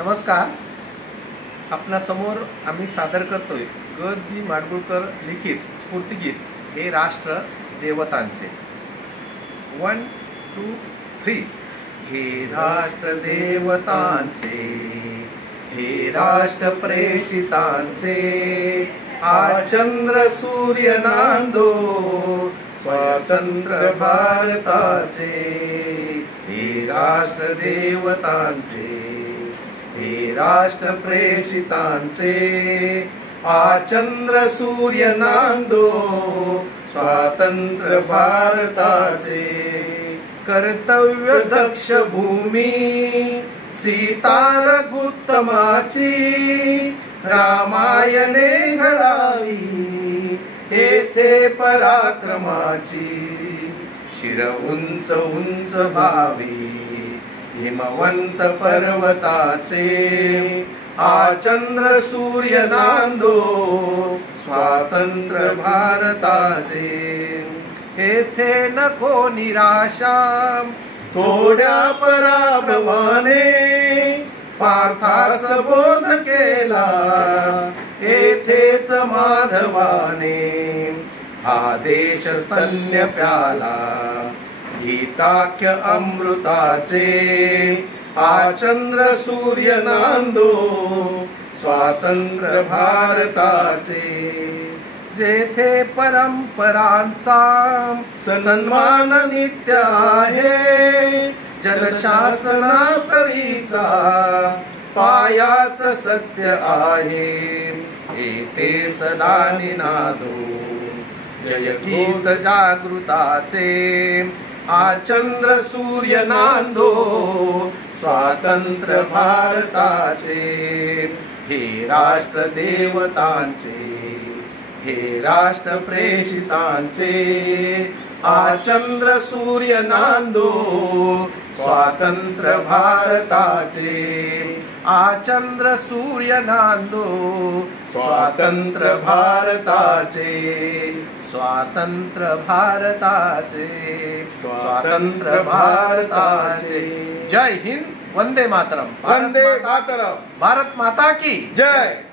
नमस्कार. आपणासमोर आम्ही सादर करतोय ग दि माडगुळकर लिखित स्फूर्तिगीत हे राष्ट्र देवतांचे. 1 2 3. हे राष्ट्र देवतांचे, हे राष्ट्र प्रेषितांचे, आज चंद्र सूर्य नांदो स्वातंत्र्य भारताचे. हे राष्ट्र देवतांचे, हे राष्ट्र प्रेषितांचे, आज चंद्र सूर्य नांदो स्वातंत्र्य भारताचे. कर्तव्य दक्ष भूमी सीता रघुत्तमाची, रामायणे घडावी येथे पराक्रमाची. शिर उंच उंच भावी हिमवंत पर्वताचे, आज चंद्र सूर्य नांदो स्वातंत्र्य भारताचे. येथे नको निराशा थोड्या पराक्रमाने, पार्थास बोध केला येथेच माधवाने. हा देश स्तन्य प्याला गीताख्य अमृताचे, आज चंद्र सूर्य नांदो स्वातंत्र्य भारताचे. जेथे परंपरांचा सन्मान नित्य आहे, जनशासनातळीचा पायाच सत्य आहे. येथे सदा निनादो जय गीत जागृताचे, आज चंद्र सूर्य नांदो स्वातंत्र्य भारताचे. हे राष्ट्र देवतांचे, हे राष्ट्र प्रेषितांचे, आज चंद्र सूर्य नांदो स्वातंत्र्य भारताचे. आज चंद्र सूर्य नांदो स्वातंत्र्य भारताचे. स्वातंत्र्य भारताचे, स्वातंत्र्य भारताचे. जय हिंद, वंदे मातरम. वंदे मातरम. भारत माता की जय.